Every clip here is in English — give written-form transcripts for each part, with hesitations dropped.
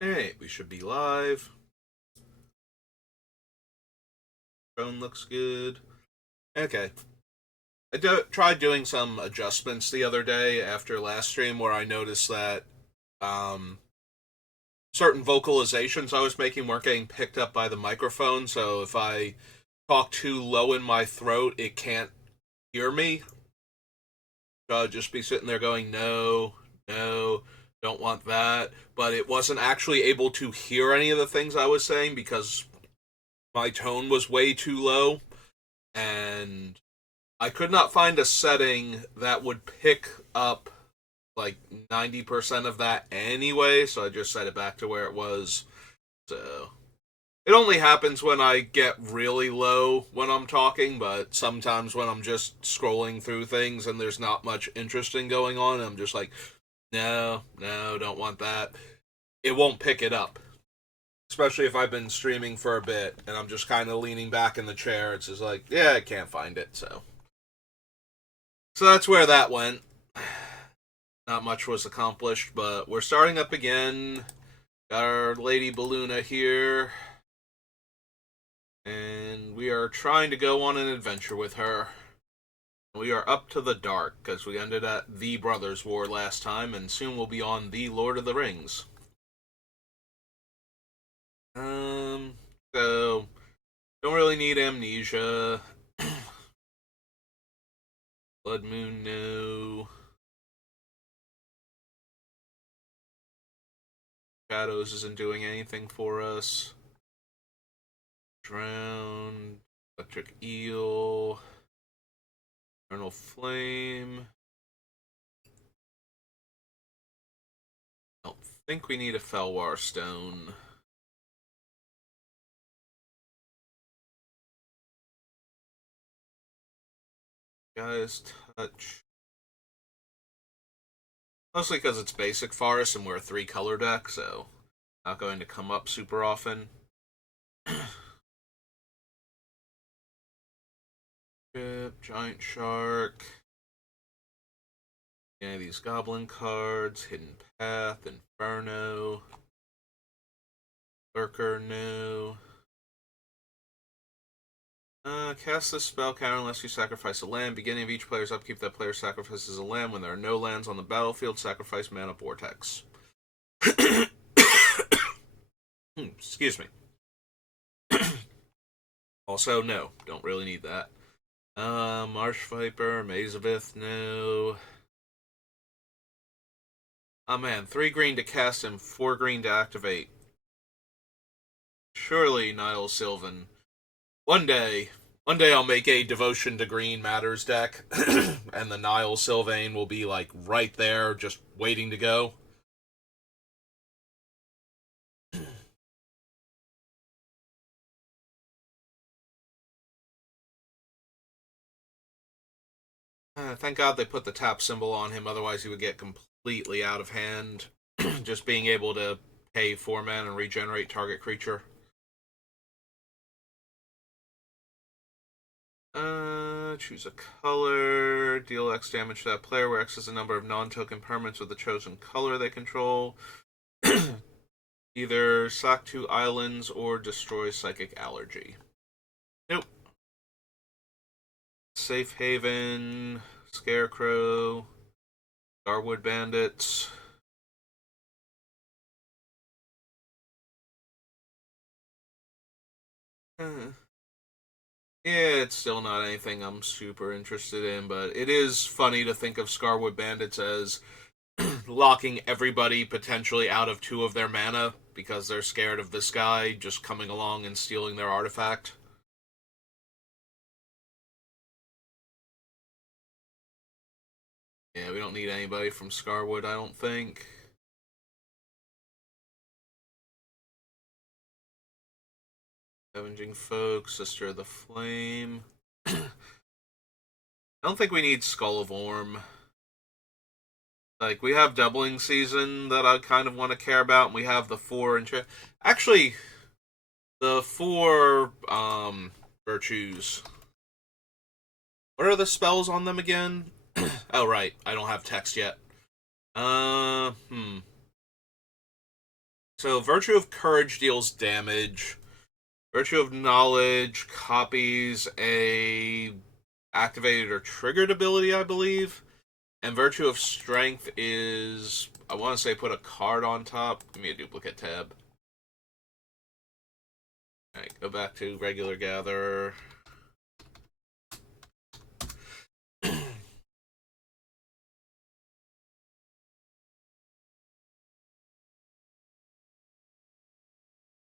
Hey, we should be live. Phone looks good. Okay. Tried doing some adjustments the other day after last stream where I noticed that um, certain vocalizations I was making weren't getting picked up by the microphone. So if I talk too low in my throat, it can't hear me. So I'd just be sitting there going, no, no, don't want that. But it wasn't actually able to hear any of the things I was saying because my tone was way too low. And I could not find a setting that would pick up like 90% of that anyway, so I just set it back to where it was. So it only happens when I get really low when I'm talking, but sometimes when I'm just scrolling through things and there's not much interesting going on, I'm just like, no, no, don't want that. It won't pick it up. Especially if I've been streaming for a bit and I'm just kind of leaning back in the chair. It's just like, yeah, I can't find it, so that's where that went. Not much was accomplished, but we're starting up again. Got our Lady Beluna here, and we are trying to go on an adventure with her. We are up to the dark, because we ended at the Brothers' War last time, and soon we'll be on the Lord of the Rings. Um, so, don't really need amnesia. Blood Moon, no. Shadows isn't doing anything for us. Drown. Electric Eel. Eternal Flame. I don't think we need a Felwar Stone. Guys, touch. Mostly because it's basic forest and we're a 3-color deck, so not going to come up super often. Ship, Giant Shark. Any of these Goblin cards. Hidden Path, Inferno. Lurker, no. Cast this spell counter unless you sacrifice a land. Beginning of each player's upkeep, that player sacrifices a land. When there are no lands on the battlefield, sacrifice Mana Vortex. Excuse me. Also, no, don't really need that. Marsh Viper, Mazavith, no. Oh man, 3 green to cast and 4 green to activate. Surely, Nile Sylvan. One day, one day I'll make a Devotion to Green Matters deck, and the Nile Sylvain will be like right there, just waiting to go. Thank God they put the tap symbol on him, otherwise he would get completely out of hand. Just being able to pay 4 mana and regenerate target creature. Choose a color. Deal X damage to that player, where X is the number of non-token permanents with the chosen color they control. Either sack 2 islands or destroy Psychic Allergy. Nope. Safe Haven, Scarecrow, Darwood Bandits. Yeah, it's still not anything I'm super interested in, but it is funny to think of Scarwood Bandits as locking everybody potentially out of 2 of their mana because they're scared of this guy just coming along and stealing their artifact. Yeah, we don't need anybody from Scarwood, I don't think. Avenging Folk, Sister of the Flame. I don't think we need Skull of Orm. Like, we have Doubling Season that I kind of want to care about, and we have the 4 Actually, the 4 virtues. What are the spells on them again? Oh, right. I don't have text yet. Hmm. So, Virtue of Courage deals damage. Virtue of Knowledge copies a activated or triggered ability, I believe. And Virtue of Strength is, I want to say, put a card on top. Give me a duplicate tab. Alright, go back to regular Gatherer.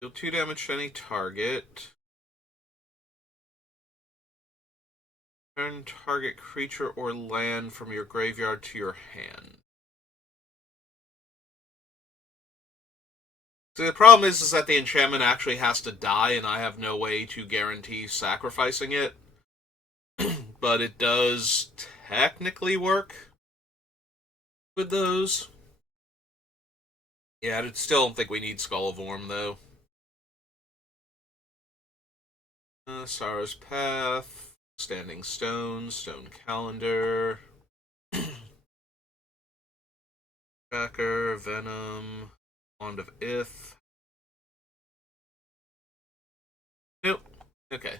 Deal 2 damage to any target. Turn target creature or land from your graveyard to your hand. See, the problem is that the enchantment actually has to die, and I have no way to guarantee sacrificing it. But it does technically work with those. Yeah, I still don't think we need Skull of Orm, though. Sorrow's Path, Standing Stone, Stone Calendar, Tracker, Venom, Wand of Ith. Nope. Okay.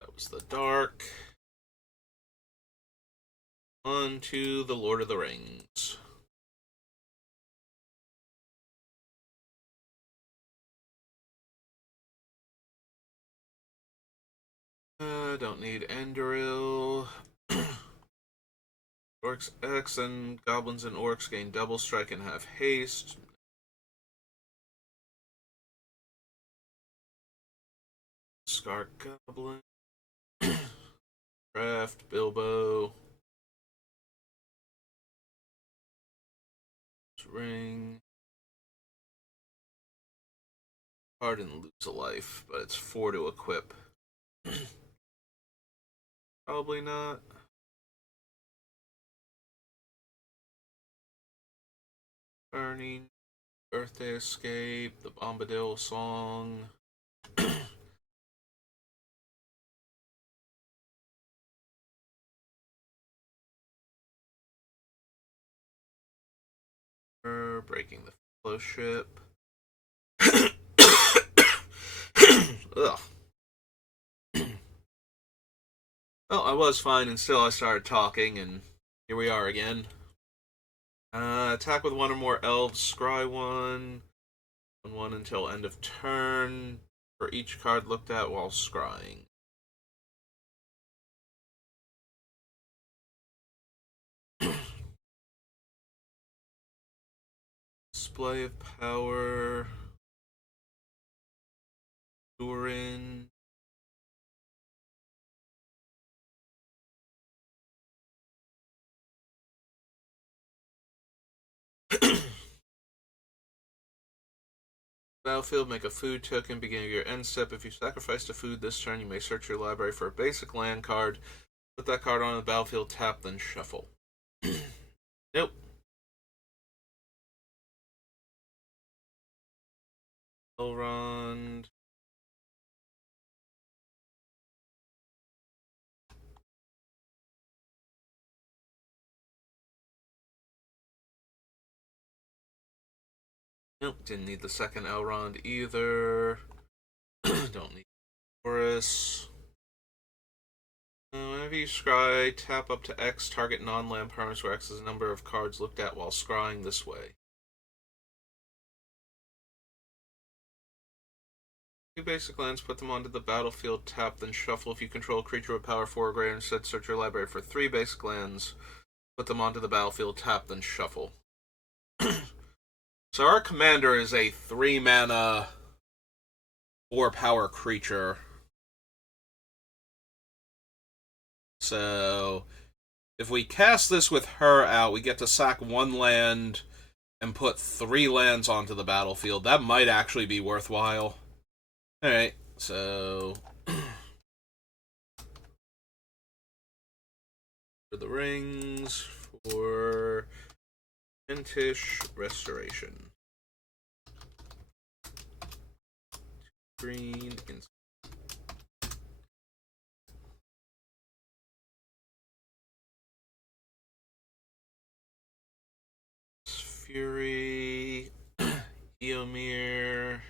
That was the Dark. On to the Lord of the Rings. Don't need Enduril. Orcs X and Goblins and Orcs gain double strike and have haste. Scar Goblin. Draft, Bilbo. Ring. Card and lose a life, but it's 4 to equip. Probably not. Burning. Birthday Escape. The Bombadil Song. Breaking the Fellowship. Ugh. Well, I was fine, and still I started talking, and here we are again. Attack with one or more elves, scry one. 1/1 until end of turn. For each card looked at while scrying. Display of Power. Durin. Battlefield, make a food token beginning of your end step. If you sacrifice a food this turn, you may search your library for a basic land card. Put that card on the battlefield, tap, then shuffle. Nope. Elrond. Nope, didn't need the second Elrond either. Don't need Horus. Whenever you scry, tap up to X, target non-land permanents where X is the number of cards looked at while scrying this way. 2 basic lands, put them onto the battlefield, tap, then shuffle. If you control a creature with power 4 or greater, instead search your library for 3 basic lands, put them onto the battlefield, tap, then shuffle. So our commander is a 3 mana 4 power creature. So if we cast this with her out, we get to sack 1 land and put 3 lands onto the battlefield. That might actually be worthwhile. Alright, so for the rings, for Kentish Restoration. Green, Fury, Eomir.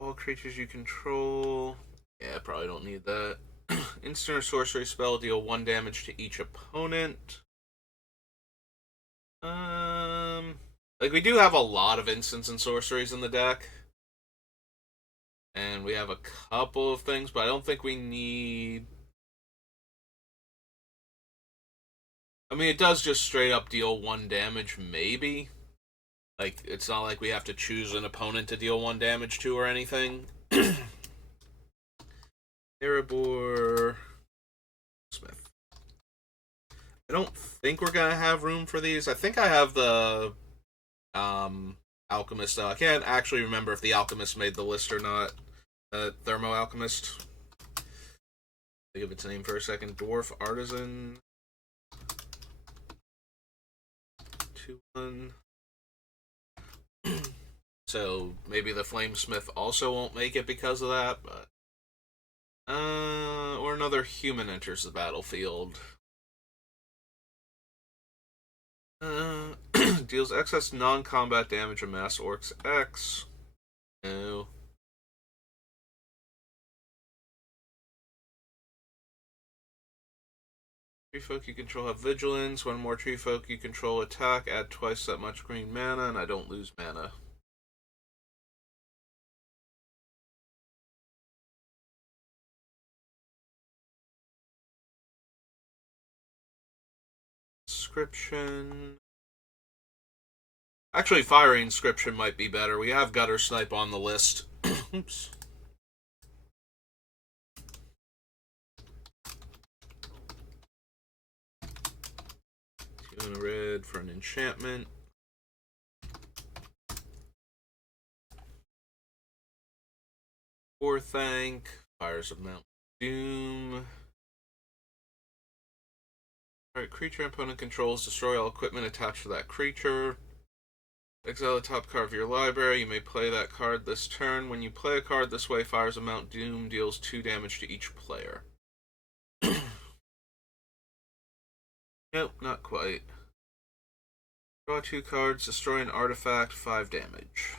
All creatures you control. Yeah, probably don't need that. Instant or sorcery spell, deal 1 damage to each opponent. Like we do have a lot of instants and sorceries in the deck. And we have a couple of things, but I don't think we need. I mean, it does just straight up deal 1 damage, maybe. Like, it's not like we have to choose an opponent to deal 1 damage to or anything. Erebor Smith. I don't think we're gonna have room for these. I think I have the Alchemist, though. I can't actually remember if the Alchemist made the list or not. Thermo Alchemist. Think of its name for a second. Dwarf Artisan. 2-1. So maybe the Flamesmith also won't make it because of that, but or another human enters the battlefield. Deals excess non-combat damage of Mass Orcs X. No. Tree folk you control have vigilance. One more tree folk you control attack, add twice that much green mana, and I don't lose mana. Inscription. Actually, Fiery Inscription might be better. We have Gutter Snipe on the list. Oops. 2 and a red for an enchantment. Thank. Fires of Mount Doom. Alright, creature opponent controls. Destroy all equipment attached to that creature. Exile the top card of your library. You may play that card this turn. When you play a card this way, Fires of Mount Doom deals 2 damage to each player. Nope, not quite. Draw 2 cards, destroy an artifact, 5 damage.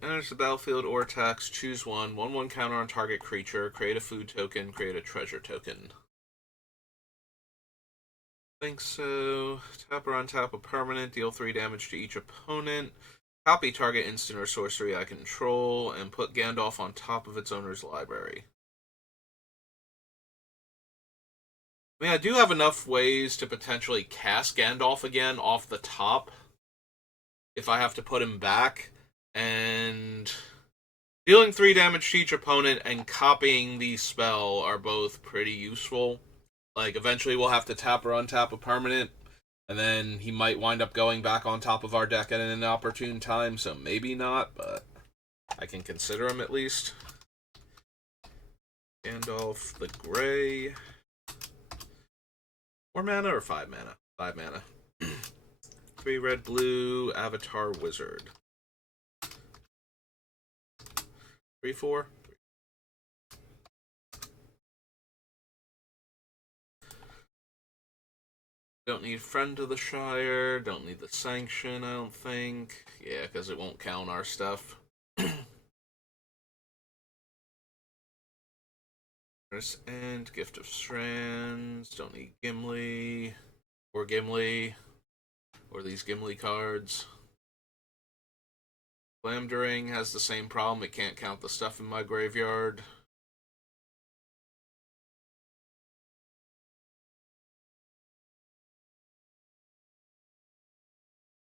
Enters the battlefield or attacks, choose one. 1/1 counter on target creature. Create a food token, create a treasure token. Think so. Tap or untap a permanent, deal 3 damage to each opponent. Copy target instant or sorcery I control, and put Gandalf on top of its owner's library. I mean, I do have enough ways to potentially cast Gandalf again off the top if I have to put him back. And dealing 3 damage to each opponent and copying the spell are both pretty useful. Like, eventually we'll have to tap or untap a permanent, and then he might wind up going back on top of our deck at an inopportune time, so maybe not, but I can consider him at least. Gandalf the Grey. 4 mana or 5 mana? 5 mana. 3 red, blue, Avatar Wizard. 3/4. Don't need Friend of the Shire. Don't need the Sanction, I don't think. Yeah, because it won't count our stuff. And Gift of Strands. Don't need Gimli. Or Gimli. Or these Gimli cards. Flamdering has the same problem. It can't count the stuff in my graveyard.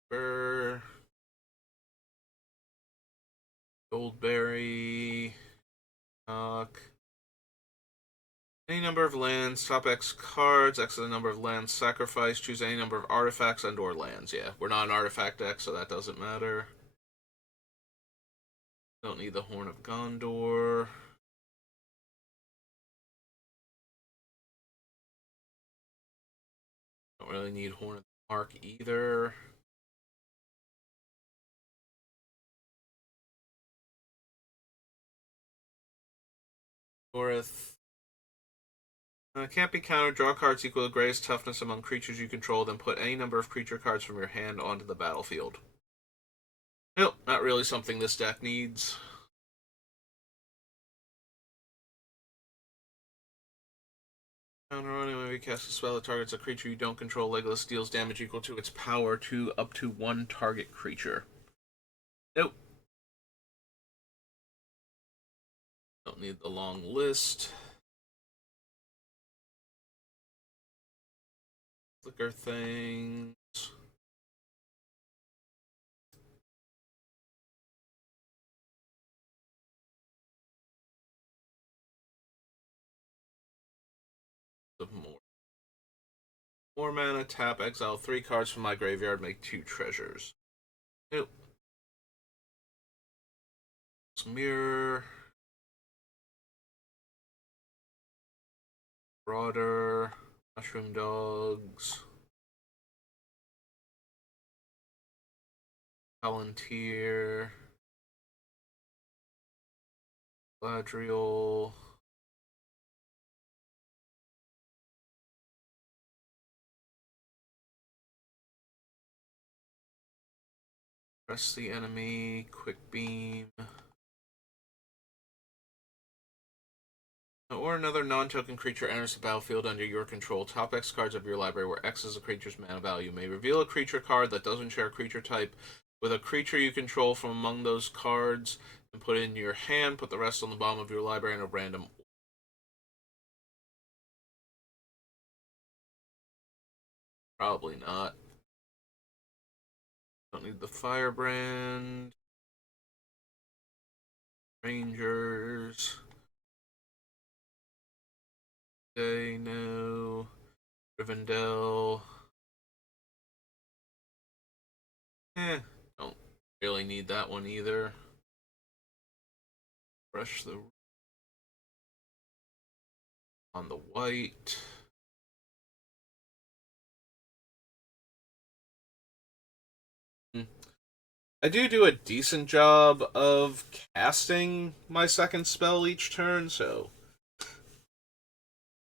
Burr. Goldberry. Knock. Any number of lands, top X cards, X is the number of lands sacrificed, choose any number of artifacts and or lands. Yeah, we're not an artifact deck, so that doesn't matter. Don't need the Horn of Gondor. Don't really need Horn of the Mark either. Gorith. Can't be countered. Draw cards equal to greatest toughness among creatures you control, then put any number of creature cards from your hand onto the battlefield. Nope, not really something this deck needs. Counter on it when we cast a spell that targets a creature you don't control. Legolas deals damage equal to its power to up to one target creature. Nope. Don't need the long list. Flicker things. Of more mana, tap, exile 3 cards from my graveyard, make 2 treasures. Nope. Mirror. Broader. Mushroom Dogs. Palantir. Gladriel. Press the enemy. Quick Beam. Or another non-token creature enters the battlefield under your control. Top X cards of your library, where X is a creature's mana value. May reveal a creature card that doesn't share a creature type with a creature you control from among those cards and put it in your hand. Put the rest on the bottom of your library in a random. Probably not. Don't need the Firebrand. Rangers. Day, no. Rivendell. Don't really need that one either. Brush the on the white. I do a decent job of casting my second spell each turn, so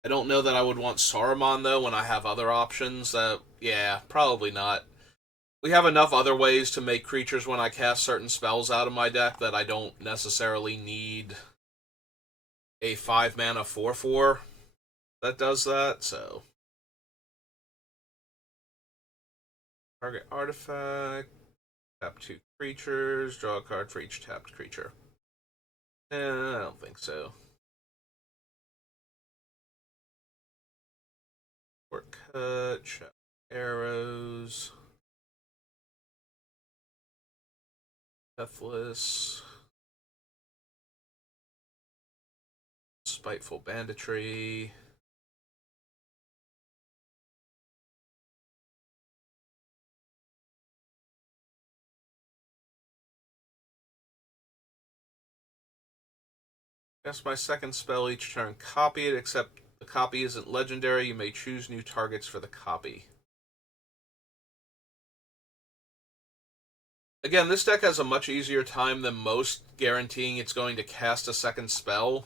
I don't know that I would want Saruman though when I have other options. Yeah, probably not. We have enough other ways to make creatures when I cast certain spells out of my deck that I don't necessarily need a 5 mana 4/4 that does that, so. Target artifact, tap 2 creatures, draw a card for each tapped creature. I don't think so. Shortcut, shot arrows. Deathless. Spiteful Banditry. Cast my second spell each turn. Copy it, except the copy isn't legendary. You may choose new targets for the copy. Again, this deck has a much easier time than most guaranteeing it's going to cast a second spell.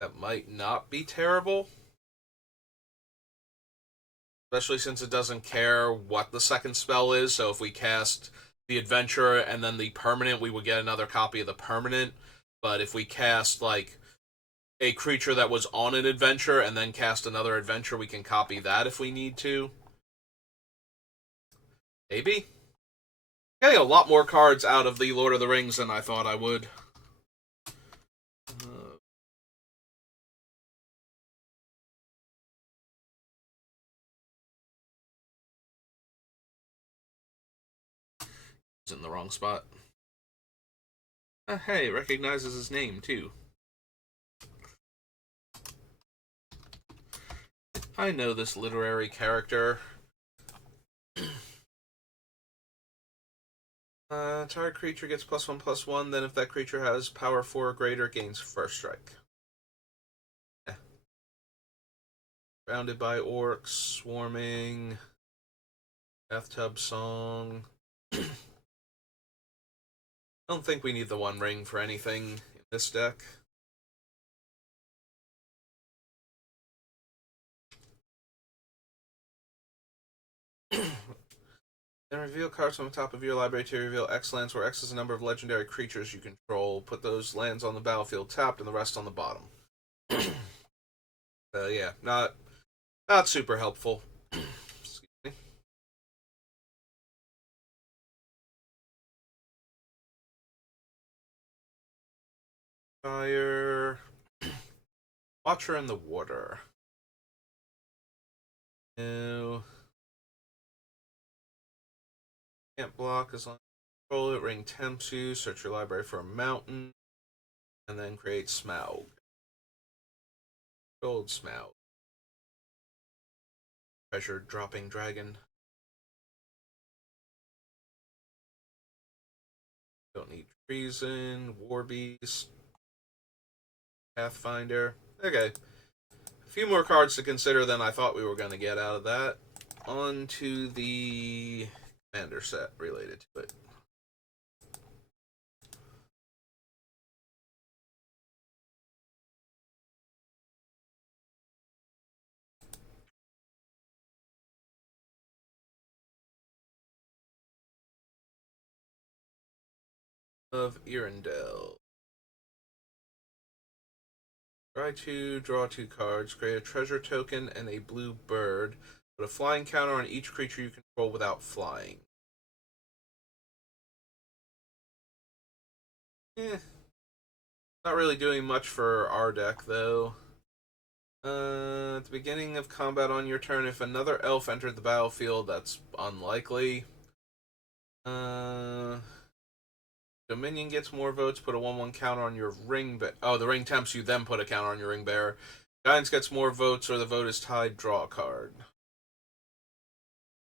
That might not be terrible. Especially since it doesn't care what the second spell is, so if we cast the adventure and then the permanent, we would get another copy of the permanent. But if we cast, like, a creature that was on an adventure and then cast another adventure, we can copy that if we need to. Maybe. Getting a lot more cards out of the Lord of the Rings than I thought I would. It's in the wrong spot. Hey, it recognizes his name, too. I know this literary character. Target creature gets +1/+1, then if that creature has power 4 or greater, gains first strike. Eh. Surrounded by orcs, swarming, bathtub song. I don't think we need the One Ring for anything in this deck. Then reveal cards from the top of your library to reveal X lands, where X is the number of legendary creatures you control. Put those lands on the battlefield tapped and the rest on the bottom. Yeah, not super helpful. Excuse me. Fire. Watcher in the water. No. Can't block as long as you control it. Ring tempts you. Search your library for a mountain. And then create Smaug. Gold Smaug. Treasure dropping dragon. Don't need Treason. War Beast. Pathfinder. Okay. A few more cards to consider than I thought we were going to get out of that. On to the commander set related to it. Of Irindel. Draw two cards, create a treasure token and a blue bird. Put a flying counter on each creature you control without flying. Not really doing much for our deck, though. At the beginning of combat on your turn, if another elf entered the battlefield, that's unlikely. Dominion gets more votes, put a 1/1 counter on your ring. Oh, the ring tempts you, then put a counter on your ring bearer. Giants gets more votes, or the vote is tied, draw a card.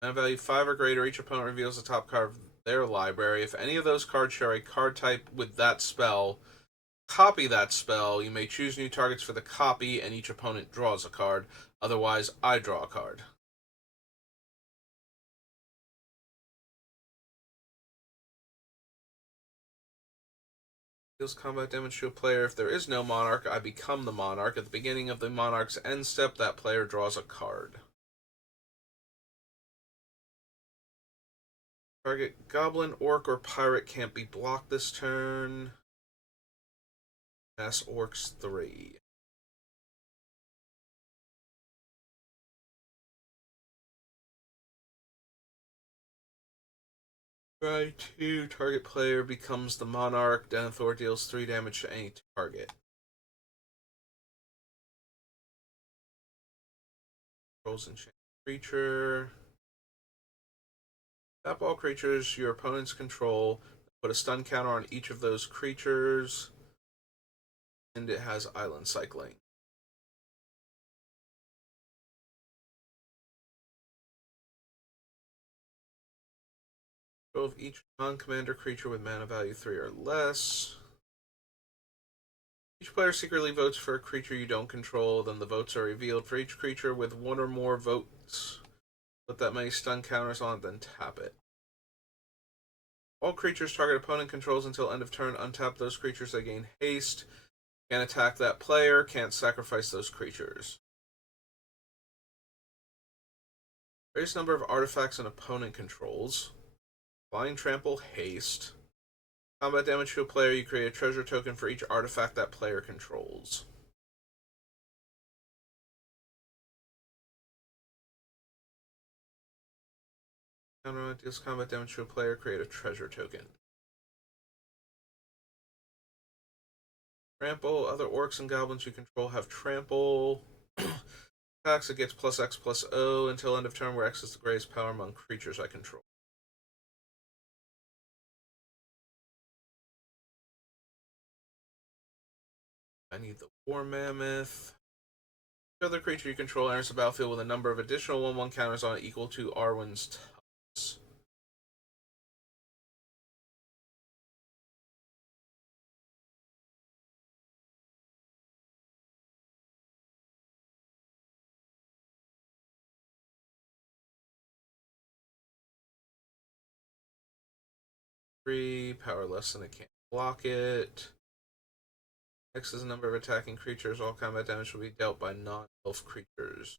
Mana value 5 or greater, each opponent reveals the top card of their library. If any of those cards share a card type with that spell, copy that spell. You may choose new targets for the copy, and each opponent draws a card. Otherwise, I draw a card. Deals combat damage to a player. If there is no monarch, I become the monarch. At the beginning of the monarch's end step, that player draws a card. Target goblin, orc, or pirate can't be blocked this turn. Mass orcs 3. Right, 2. Target player becomes the monarch. Denethor deals 3 damage to any target. Rolls and creature. Tap all creatures your opponents control. Put a stun counter on each of those creatures. And it has island cycling. Control of each non-commander creature with mana value 3 or less. Each player secretly votes for a creature you don't control, then the votes are revealed for each creature with 1 or more votes. Put that many stun counters on it, then tap it. All creatures target opponent controls until end of turn. Untap those creatures, they gain haste. Can't attack that player, can't sacrifice those creatures. Various number of artifacts and opponent controls. Flying Trample, Haste. Combat damage to a player, you create a treasure token for each artifact that player controls. Counter deals combat damage to a player, create a treasure token. Trample. Other orcs and goblins you control have trample. Attacks, it gets +X/+O until end of turn, where X is the greatest power among creatures I control. I need the War Mammoth. Each other creature you control enters the battlefield with a number of additional 1/1 counters on it equal to Arwen's toughness. Three, power less than it can't block it. X is the number of attacking creatures. All combat damage will be dealt by non-elf creatures.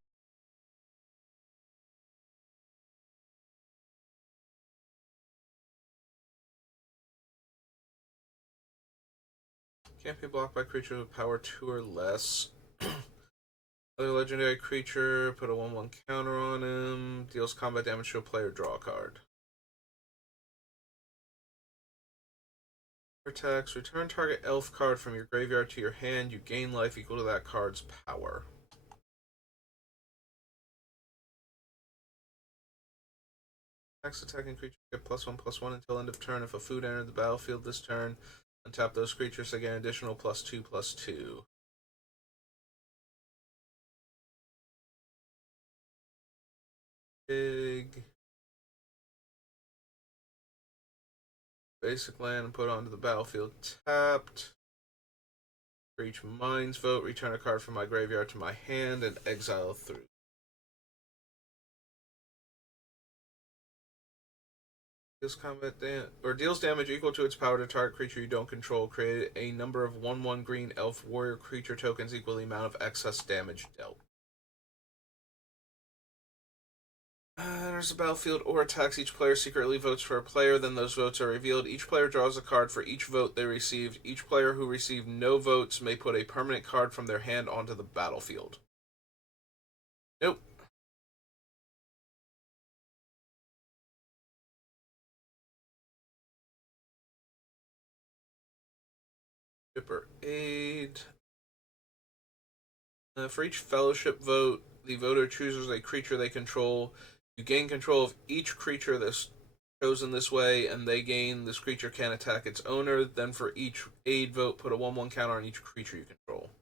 Can't be blocked by creatures with power 2 or less. Other legendary creature, put a 1/1 counter on him. Deals combat damage to a player, draw a card. Attacks, return target elf card from your graveyard to your hand. You gain life equal to that card's power. Next attacking creature get +1/+1 until end of turn. If a food entered the battlefield this turn, untap those creatures to gain additional +2/+2. Big. Basic land and put onto the battlefield tapped. For each Mind's Vote, return a card from my graveyard to my hand and exile 3. Deals damage equal to its power to target creature you don't control. Create a number of 1/1 green elf warrior creature tokens equal to the amount of excess damage dealt. Enters the battlefield or attacks. Each player secretly votes for a player, then those votes are revealed. Each player draws a card for each vote they received. Each player who received no votes may put a permanent card from their hand onto the battlefield. Nope. Shipper Aid. For each fellowship vote, the voter chooses a creature they control. You gain control of each creature that's chosen this way, and they gain this creature can attack its owner. Then for each aid vote, put a 1/1 counter on each creature you control.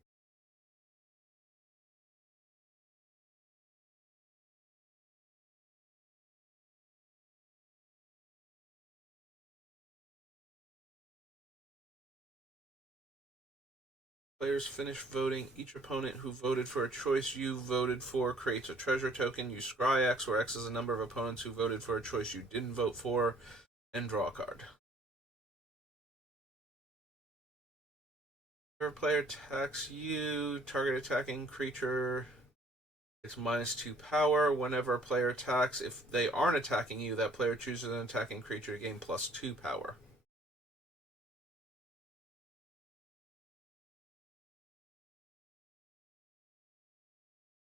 Players finish voting. Each opponent who voted for a choice you voted for creates a treasure token. You scry X, where X is the number of opponents who voted for a choice you didn't vote for, and draw a card. If a player attacks you, target attacking creature, it's -2 power. Whenever a player attacks, if they aren't attacking you, that player chooses an attacking creature to gain +2 power.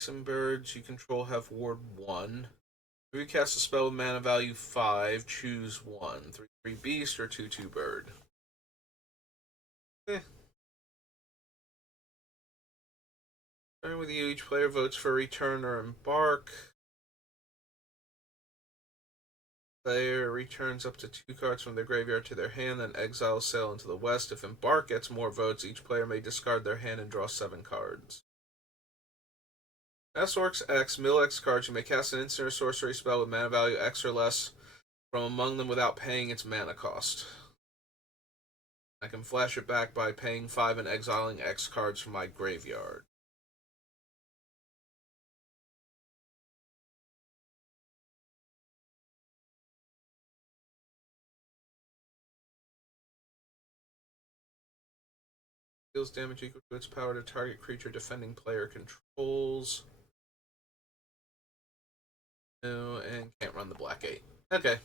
Some birds you control have ward 1. If you cast a spell with mana value 5, choose 1. 3/3 beast or 2/2 bird. Eh. Starting with you, each player votes for return or embark. Player returns up to 2 cards from their graveyard to their hand, then exiles Sail into the West. If embark gets more votes, each player may discard their hand and draw 7 cards. S Orcs X, mill X cards. You may cast an instant or sorcery spell with mana value X or less from among them without paying its mana cost. I can flash it back by paying 5 and exiling X cards from my graveyard. Deals damage equal to its power to target creature defending player controls. No, and can't run the black 8. Okay.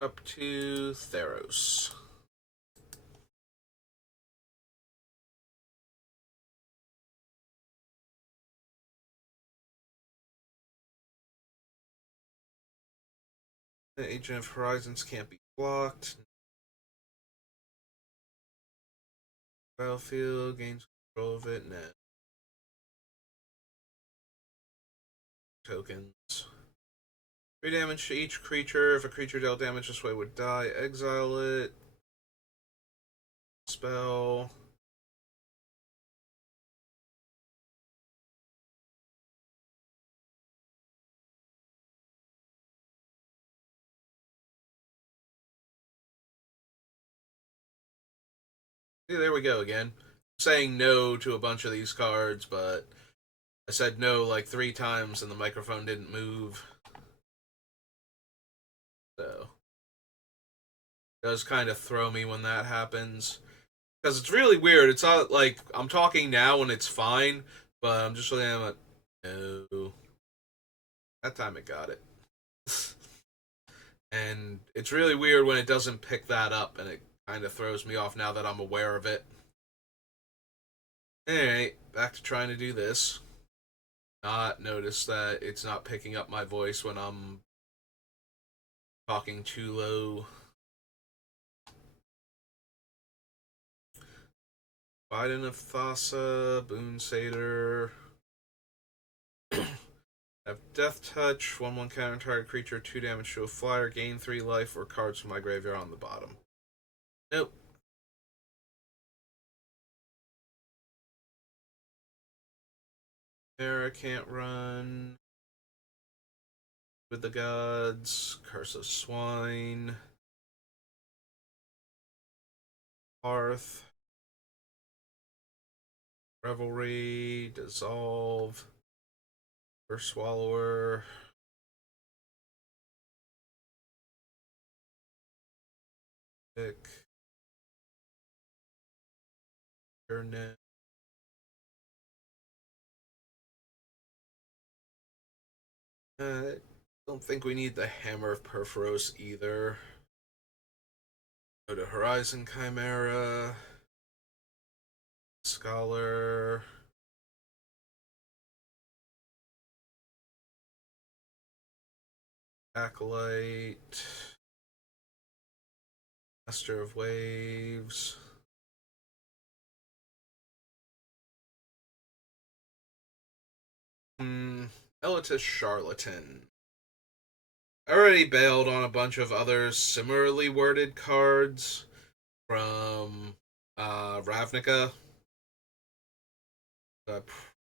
Up to Theros. The Agent of Horizons can't be blocked. Battlefield gains control of it. Nah. Tokens. 3 damage to each creature. If a creature dealt damage this way would die, exile it. Spell. See, there we go again. Saying no to a bunch of these cards, but I said no like 3 times and the microphone didn't move. So, it does kind of throw me when that happens. Because it's really weird. It's not like I'm talking now and it's fine, but I'm just looking at it. No. That time it got it. And it's really weird when it doesn't pick that up, and it kind of throws me off now that I'm aware of it. Alright, back to trying to do this. Not notice that it's not picking up my voice when I'm talking too low. Biden of Thassa, Boon Satyr. Have Death Touch, 1/1 counter target creature, 2 damage to a flyer, gain 3 life, or cards from my graveyard on the bottom. Nope. Mara can't run. With the Gods, Curse of Swine. Hearth. Revelry, Dissolve. First Swallower. Pick. Turnet. Don't think we need the Hammer of Perforos either. Go to Horizon Chimera. Scholar. Acolyte. Master of Waves. Elitist Charlatan. I already bailed on a bunch of other similarly worded cards from Ravnica. I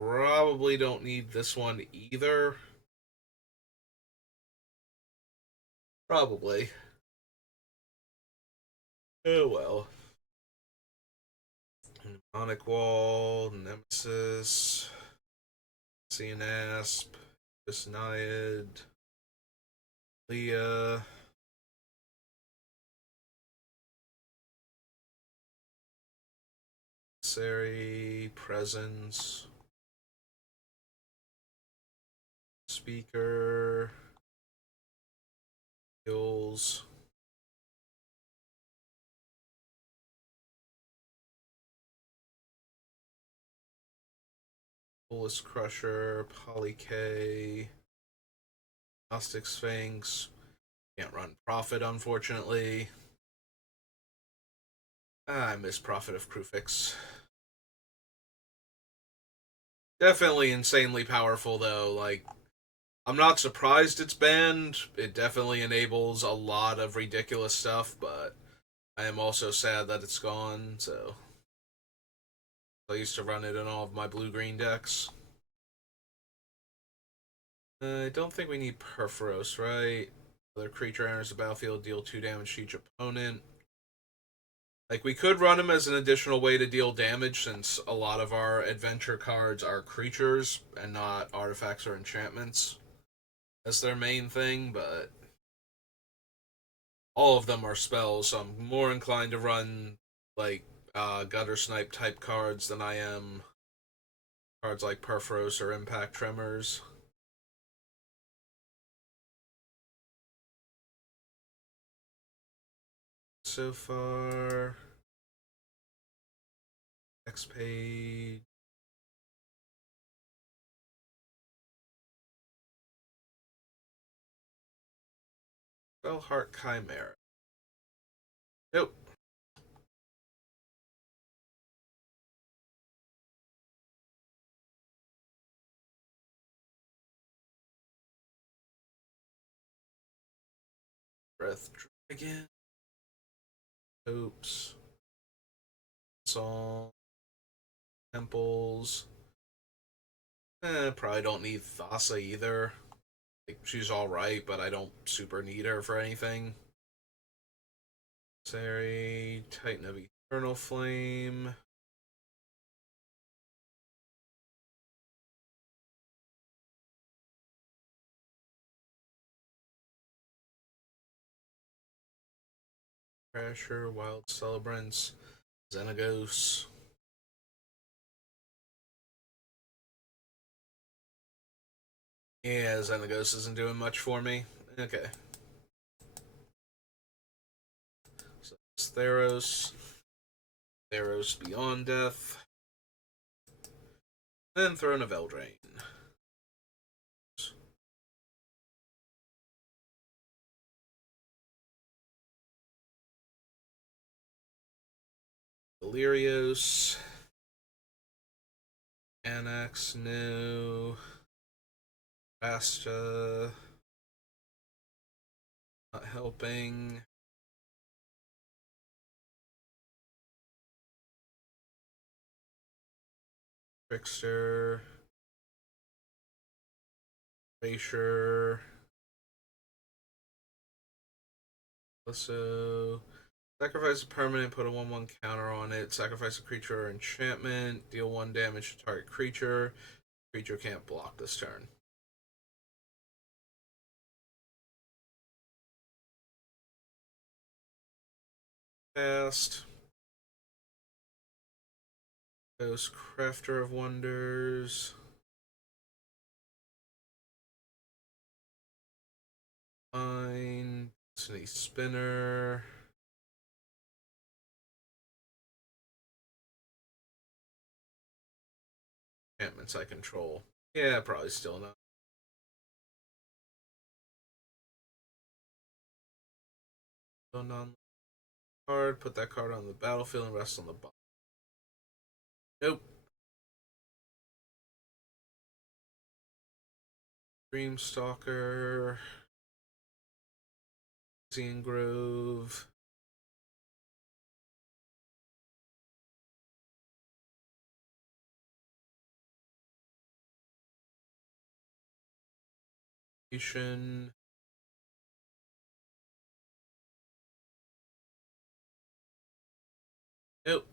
probably don't need this one either. Probably. Oh well. Mnemonic Wall, Nemesis, Cianasp, Visniad, Leah, Sari, Presence, Speaker, Hills, Bolus Crusher, Poly-K, Gnostic Sphinx. Can't run Prophet, unfortunately. I miss Prophet of Krufix. Definitely insanely powerful, though. Like, I'm not surprised it's banned. It definitely enables a lot of ridiculous stuff, but I am also sad that it's gone, so I used to run it in all of my blue-green decks. I don't think we need Perforos, right? Other creature enters the battlefield, deal 2 damage to each opponent. Like, we could run him as an additional way to deal damage, since a lot of our adventure cards are creatures and not artifacts or enchantments. That's their main thing, but all of them are spells, so I'm more inclined to run, like, Gutter Snipe type cards than I am cards like Perforos or Impact Tremors. So far, next page. Spellheart Chimera. Nope. Breath Dragon. Oops. Song. Temples. Probably don't need Thassa either. Like, she's alright, but I don't super need her for anything. Sari, Titan of Eternal Flame. Crasher, Wild Celebrants, Xenagos. Yeah, Xenagos isn't doing much for me. Okay. So it's Theros. Theros Beyond Death. Then Throne of Eldraine. Delirios. Annex, New. Rasta. Not helping. Trickster. Erasure. Also, sacrifice a permanent, put a 1/1 counter on it. Sacrifice a creature or enchantment, deal 1 damage to target creature. Creature can't block this turn. Cast. Ghost Crafter of Wonders. Fine. Destiny Spinner. Enchantments I control. Yeah, probably still not. So non card. Put that card on the battlefield and rest on the bottom. Nope. Dreamstalker. Xeon Grove. Nation. Nope.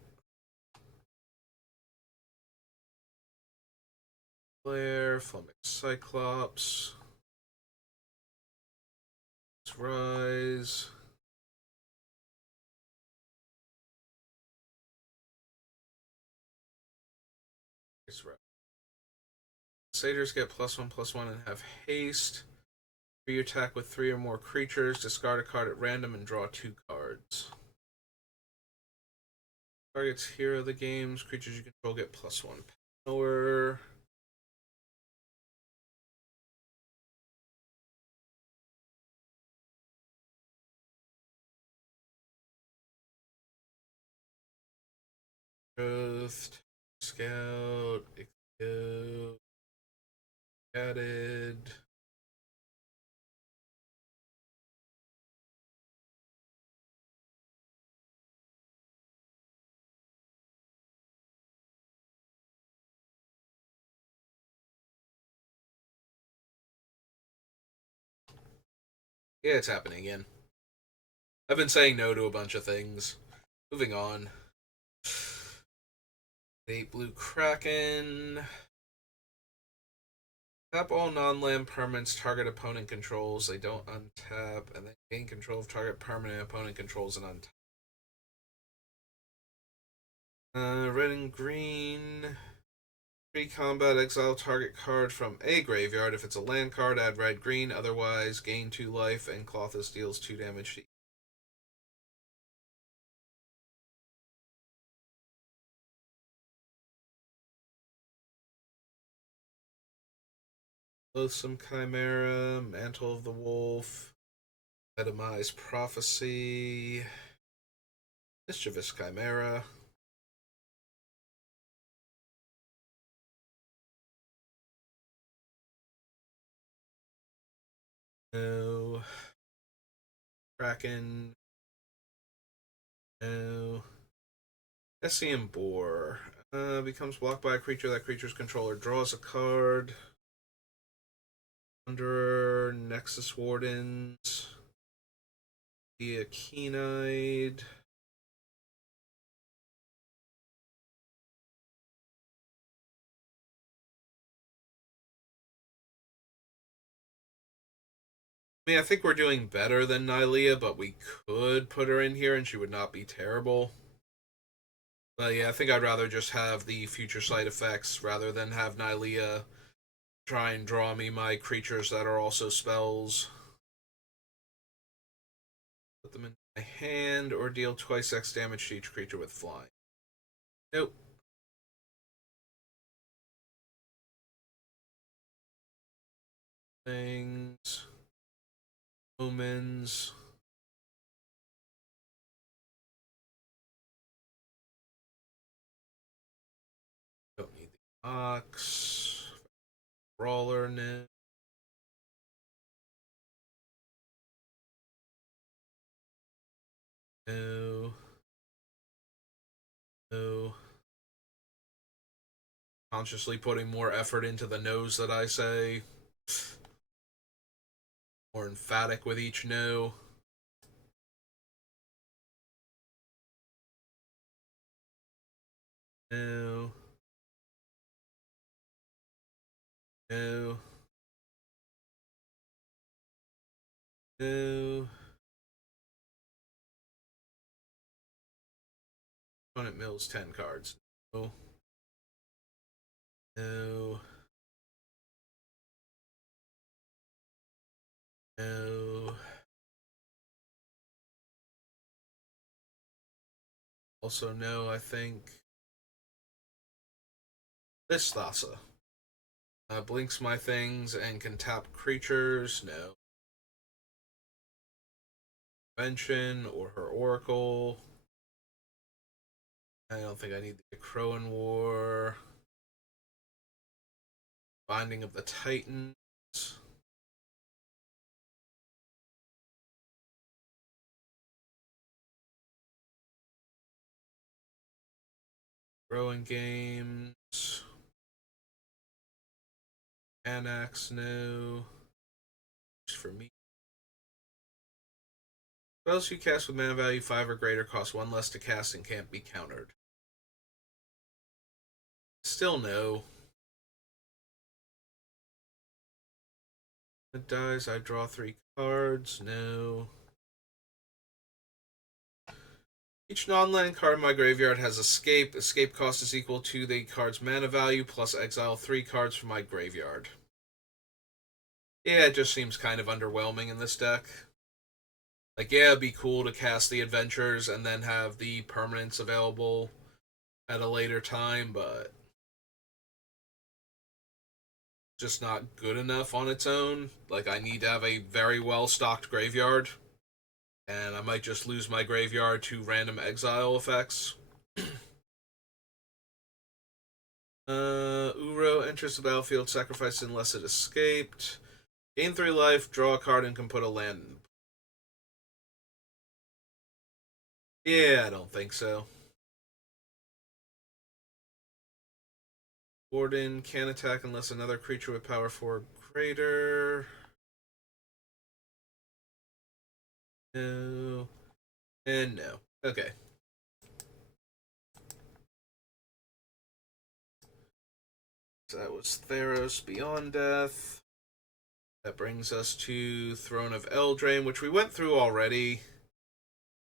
Flare. Flemic Cyclops. Rise. Satyrs get +1/+1 and have haste. You attack with 3 or more creatures, discard a card at random, and draw 2 cards. Targets hero of the games. Creatures you control get +1 power. Growth. Scout. Go. Added. Yeah, it's happening again. I've been saying no to a bunch of things. Moving on. 8 blue Kraken. Tap all non-land permanents target opponent controls. They don't untap, and then gain control of target permanent opponent controls and untap. Red and green. Pre-combat, exile target card from a graveyard. If it's a land card, add red green. Otherwise, gain 2 life, and Klothys deals 2 damage to each. Loathsome Chimera, Mantle of the Wolf, Etemized Prophecy, Mischievous Chimera. No. Kraken. No. SCM Boar. Becomes blocked by a creature. That creature's controller draws a card. Wanderer, Nexus Wardens. The Keen-Eyed. I mean, I think we're doing better than Nylea, but we could put her in here and she would not be terrible. But yeah, I think I'd rather just have the future sight effects rather than have Nylea try and draw me my creatures that are also spells. Put them in my hand or deal twice X damage to each creature with flying. Nope. Things. Omens. Don't need the Ox. Brawler, no. No. No. Consciously putting more effort into the no's that I say. More emphatic with each no. No. No. No. Opponent mills 10 cards. No. No. No. Also, no, I think. This Thassa. Blinks my things and can tap creatures. No. Invention or her Oracle. I don't think I need the Crowan War. Binding of the Titans. Growing Games. Annex, no. Just for me. Spells you cast with mana value 5 or greater cost 1 less to cast and can't be countered. Still no. It dies, I draw 3 cards. No. Each non-land card in my graveyard has escape. Escape cost is equal to the card's mana value plus exile 3 cards from my graveyard. Yeah, it just seems kind of underwhelming in this deck. Like, yeah, it'd be cool to cast the adventures and then have the permanents available at a later time, but just not good enough on its own. Like, I need to have a very well stocked graveyard, and I might just lose my graveyard to random exile effects. Uro enters the battlefield, sacrificed unless it escaped. Gain 3 life, draw a card, and can put a land in. Yeah, I don't think so. Warden can attack unless another creature with power 4 greater. No. And no. Okay. So that was Theros Beyond Death. That brings us to Throne of Eldraine, which we went through already.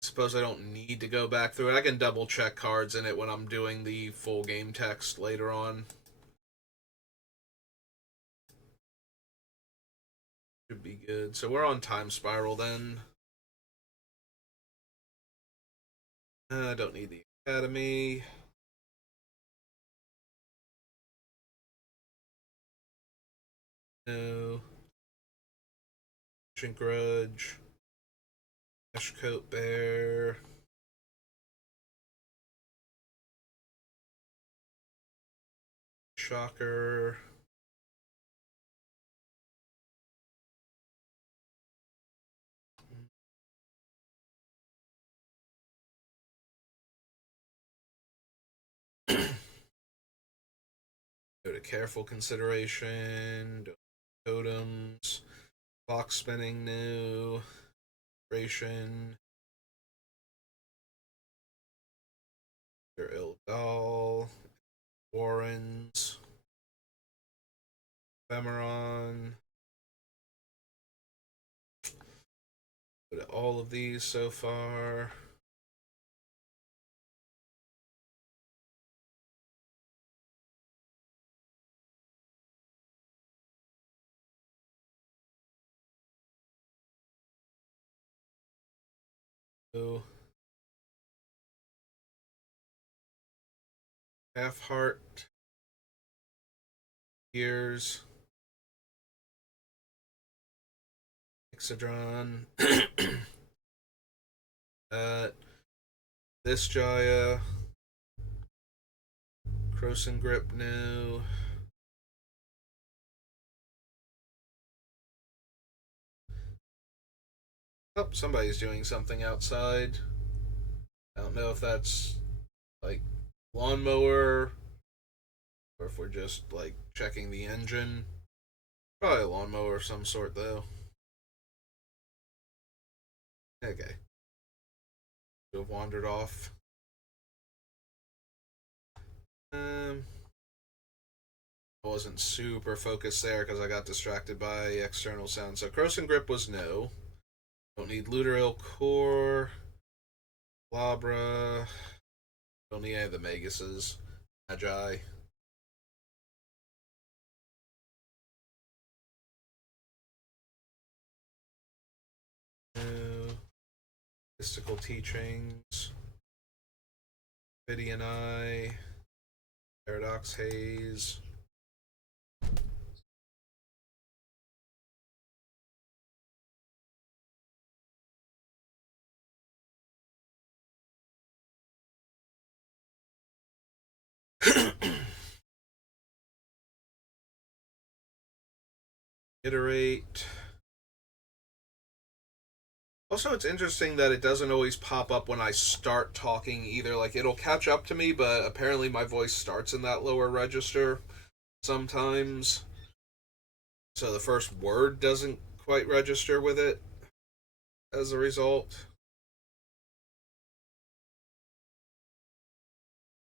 Suppose I don't need to go back through it. I can double check cards in it when I'm doing the full game text later on. Should be good. So we're on Time Spiral then. I don't need the Academy. No. Ancient Grudge. Ashcoat Bear. Shocker. Go to careful consideration. Totems. Clock spinning new. Ration. Ildal. Warrens. Ephemeron. Go to all of these so far. So, half heart. Gears. Ixodron. This Jaya. Croson Grip new. Oh, somebody's doing something outside. I don't know if that's like lawnmower or if we're just like checking the engine. Probably a lawnmower of some sort though. Okay. To have wandered off. I wasn't super focused there because I got distracted by external sound. So Croson Grip was no. Don't need Luteril Core. Labra. Don't need any of the Maguses. Magi. No. Mystical Teachings. Vidian Eye. Paradox Haze. Iterate. Also, it's interesting that it doesn't always pop up when I start talking either. Like, it'll catch up to me, but apparently my voice starts in that lower register sometimes. So the first word doesn't quite register with it as a result.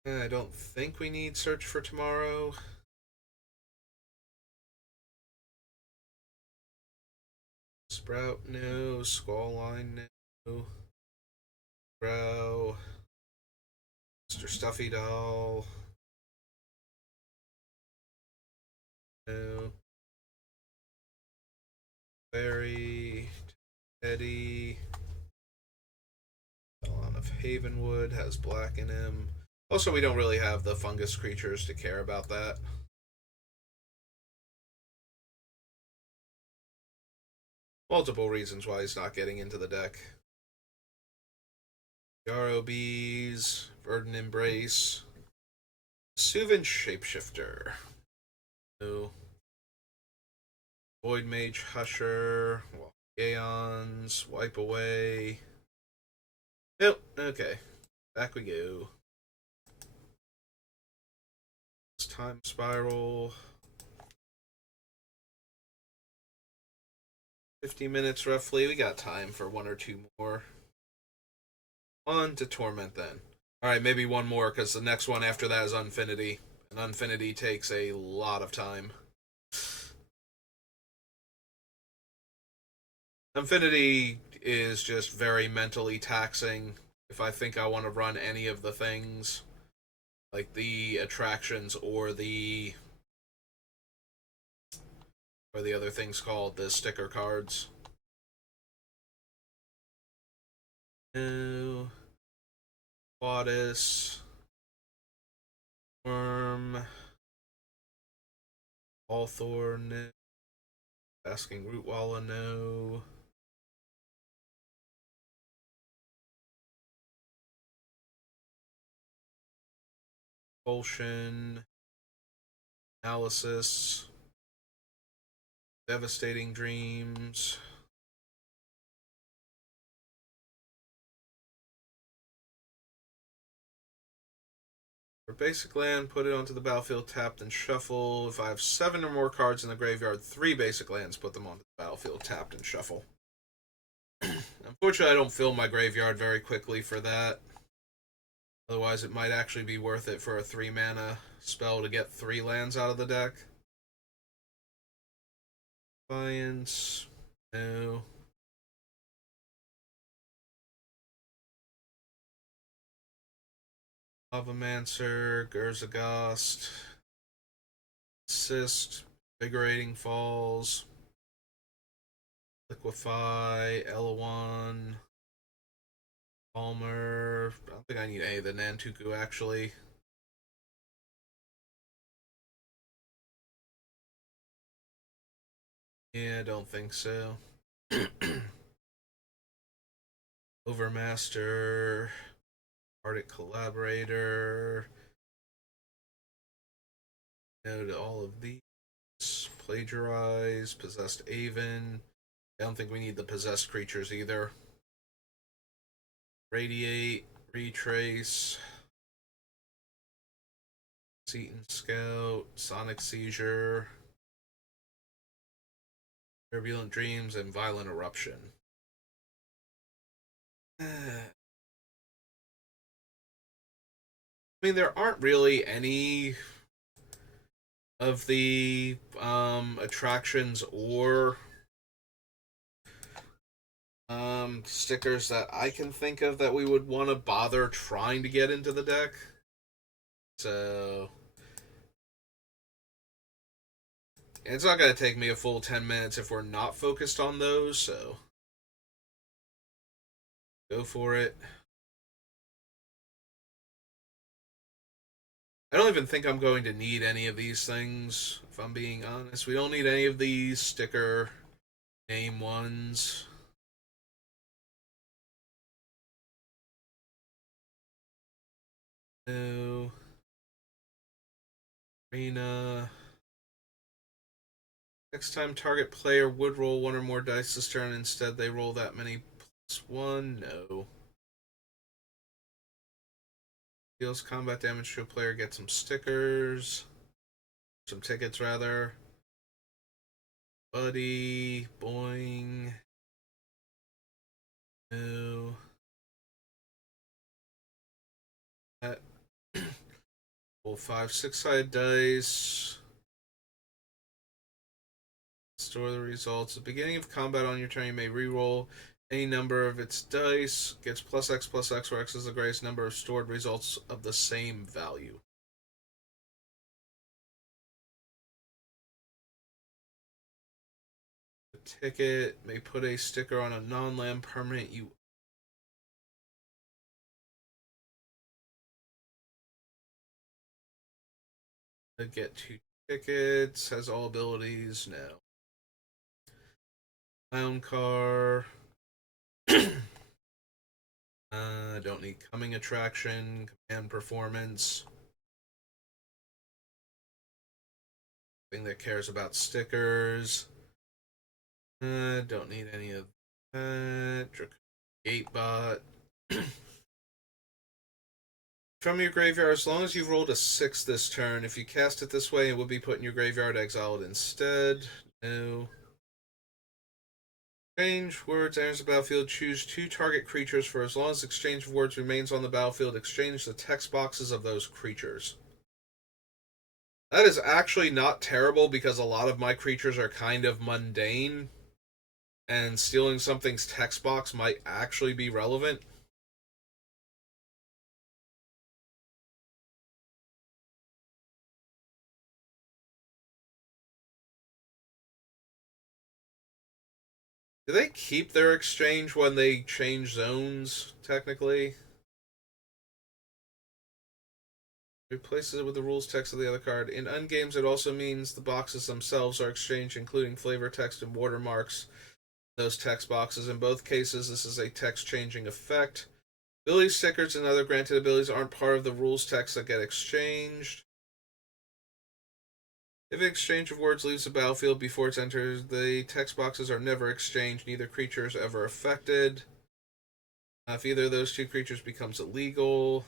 I don't think we need Search for Tomorrow. Sprout, no. Squall Line, no. Brow. Mr. Stuffy Doll. No. Fairy. Teddy. Dawn of Havenwood has black in him. Also, we don't really have the fungus creatures to care about that. Multiple reasons why he's not getting into the deck. ROBs, Verdant Embrace, Suvin Shapeshifter. No. Void Mage Husher, Aeons, Wipe Away. Nope, okay. Back we go. It's Time Spiral. 50 minutes roughly. We got time for one or two more. On to Torment then. Alright, maybe one more because the next one after that is Unfinity. And Unfinity takes a lot of time. Infinity is just very mentally taxing if I think I want to run any of the things, like the attractions or the other things called, the sticker cards. No. Quadus. Worm. Hawthorne. Asking Rootwalla, no. Compulsion. Analysis. Devastating Dreams. For basic land, put it onto the battlefield, tapped and shuffle. If I have 7 or more cards in the graveyard, 3 basic lands, put them onto the battlefield, tapped and shuffle. Unfortunately, I don't fill my graveyard very quickly for that. Otherwise, it might actually be worth it for a 3 mana spell to get 3 lands out of the deck. Defiance. No. Lavamancer, Gurzagost, Assist, Invigorating Falls, Liquefy, Elawan, Palmer. I don't think I need any of the Nantuku actually. Yeah, I don't think so. Overmaster, Arctic Collaborator. No to all of these. Plagiarize, Possessed Aven. I don't think we need the possessed creatures either. Radiate, Retrace, Seton Scout, Sonic Seizure, Turbulent Dreams, and Violent Eruption. I mean, there aren't really any of the attractions or stickers that I can think of that we would want to bother trying to get into the deck. So it's not going to take me a full 10 minutes if we're not focused on those, so go for it. I don't even think I'm going to need any of these things, if I'm being honest. We don't need any of these sticker name ones. No. Arena. Next time target player would roll 1 or more dice this turn, instead they roll that many +1. No. Deals combat damage to a player, get some stickers. Some tickets, rather. Buddy. Boing. No. That. Roll 5 6-sided dice. Store the results. At the beginning of combat on your turn, you may reroll any number of its dice. Gets +X, where X is the greatest number of stored results of the same value. The ticket may put a sticker on a non-land permanent you get 2 tickets. Has all abilities. No. Clown car. Don't need coming attraction, command performance. Thing that cares about stickers. Don't need any of that. Gatebot. From your graveyard, as long as you've rolled a 6 this turn, if you cast it this way, it would be put in your graveyard, exiled instead. No. Exchange words enters the battlefield. Choose 2 target creatures for as long as exchange of words remains on the battlefield. Exchange the text boxes of those creatures. That is actually not terrible because a lot of my creatures are kind of mundane, and stealing something's text box might actually be relevant. Do they keep their exchange when they change zones, technically? Replaces it with the rules text of the other card. In ungames, it also means the boxes themselves are exchanged, including flavor text and watermarks. Those text boxes. In both cases, this is a text changing effect. Ability stickers and other granted abilities aren't part of the rules text that get exchanged. If an exchange of words leaves the battlefield before it's entered, the text boxes are never exchanged. Neither creature is ever affected. If either of those 2 creatures becomes illegal,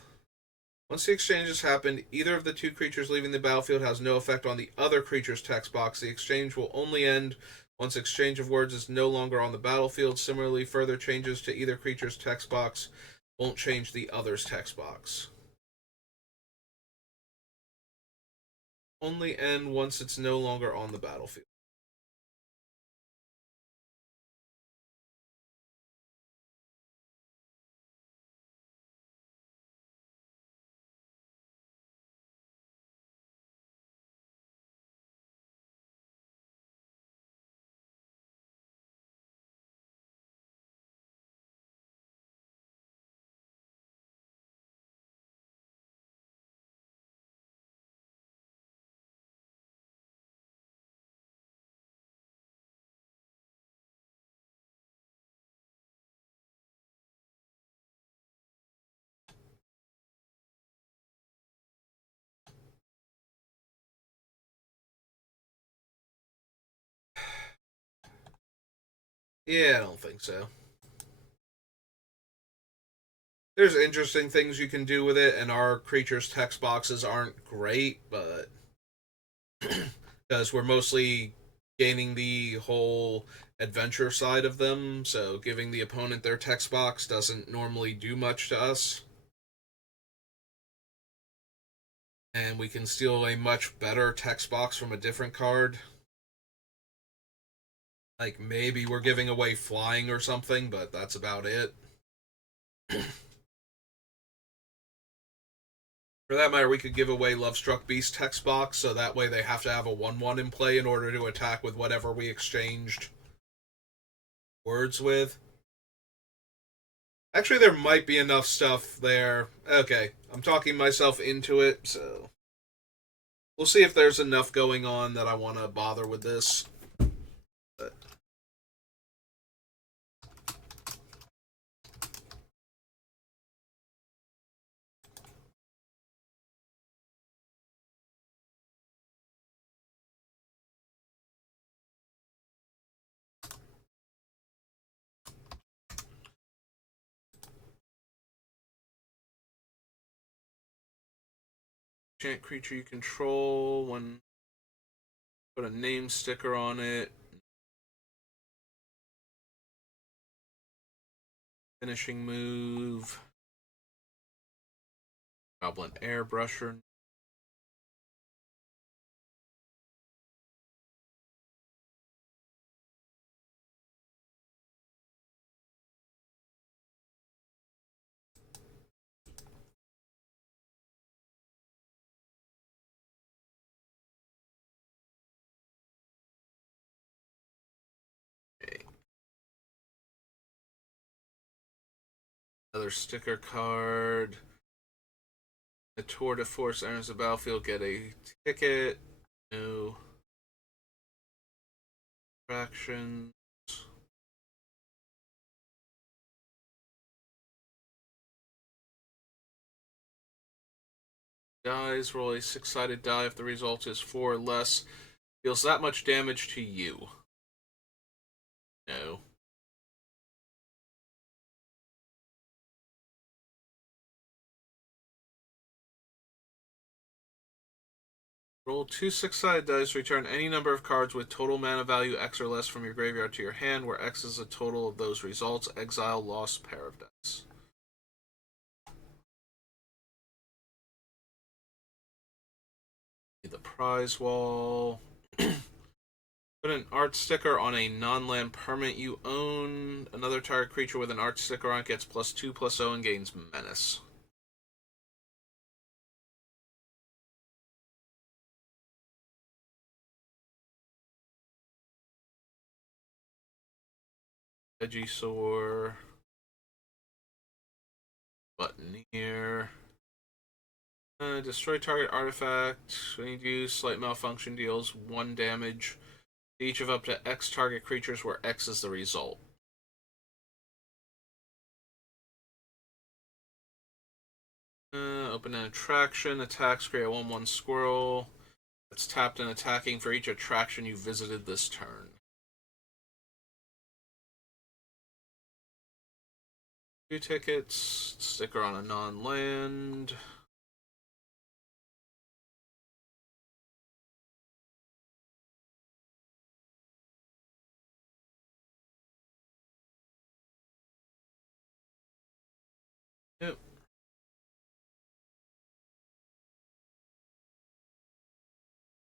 Once the exchange has happened, either of the two creatures leaving the battlefield has no effect on the other creature's text box. The exchange will only end once exchange of words is no longer on the battlefield. Similarly, further changes to either creature's text box won't change the other's text box. Only end once it's no longer on the battlefield. Yeah, I don't think so. There's interesting things you can do with it, and our creatures' text boxes aren't great, but because we're mostly gaining the whole adventure side of them, so giving the opponent their text box doesn't normally do much to us. And we can steal a much better text box from a different card. Like maybe we're giving away flying or something, but that's about it. For that matter, we could give away Lovestruck Beast text box, so that way they have to have a 1/1 in play in order to attack with whatever we exchanged words with. Actually, there might be enough stuff there. Okay, I'm talking myself into it, so we'll see if there's enough going on that I want to bother with this. But enchant creature you control, when put a name sticker on it. Finishing move. Goblin Airbrusher. Okay. Another sticker card. A tour de force enters the battlefield. Get a ticket. No attractions. Dies. Roll a six-sided die. If the result is four or less, deals that much damage to you. No. Roll two six-sided dice. Return any number of cards with total mana value X or less from your graveyard to your hand, where X is the total of those results. Exile lost pair of dice. The prize wall. Put an art sticker on a non-land permanent you own. Another target creature with an art sticker on it gets +2/+0 and gains menace. Vegisaur. Buttoneer. Destroy target artifact. When you do, slight malfunction deals 1 damage to each of up to X target creatures where X is the result. Open an attraction. Attacks create a 1/1 squirrel. It's tapped and attacking for each attraction you visited this turn. Two tickets. Sticker on a non-land.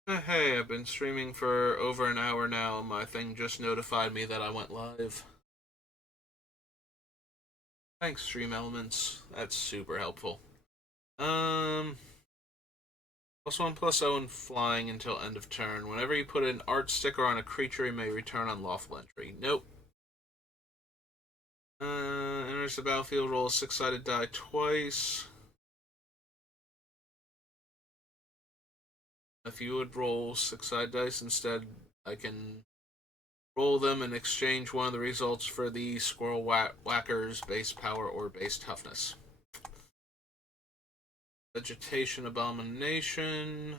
Hey, I've been streaming for over an hour now. My thing just notified me that I went live. Thanks, Stream Elements. That's super helpful. Um, +1 +0 and flying until end of turn. Whenever you put an art sticker on a creature, you may return unlawful entry. Nope. Enters the battlefield, roll a 6-sided die twice. If you would roll 6-sided dice instead, I can roll them and exchange one of the results for the Squirrel Whacker's base power or base toughness. Vegetation Abomination.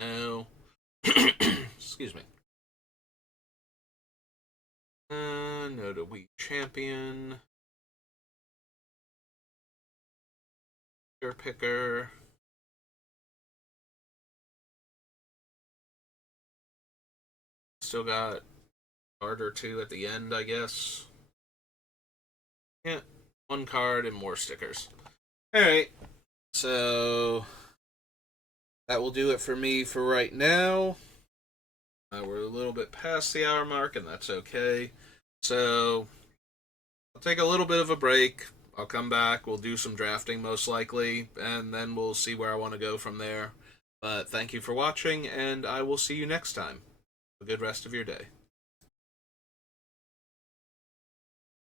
No. Excuse me. No to Weak Champion. Ear Picker. Still got card or two at the end, I guess. Yeah, one card and more stickers. Alright, so that will do it for me for right now. We're a little bit past the hour mark, and that's okay. So I'll take a little bit of a break. I'll come back. We'll do some drafting, most likely, and then we'll see where I want to go from there. But thank you for watching, and I will see you next time. Have a good rest of your day.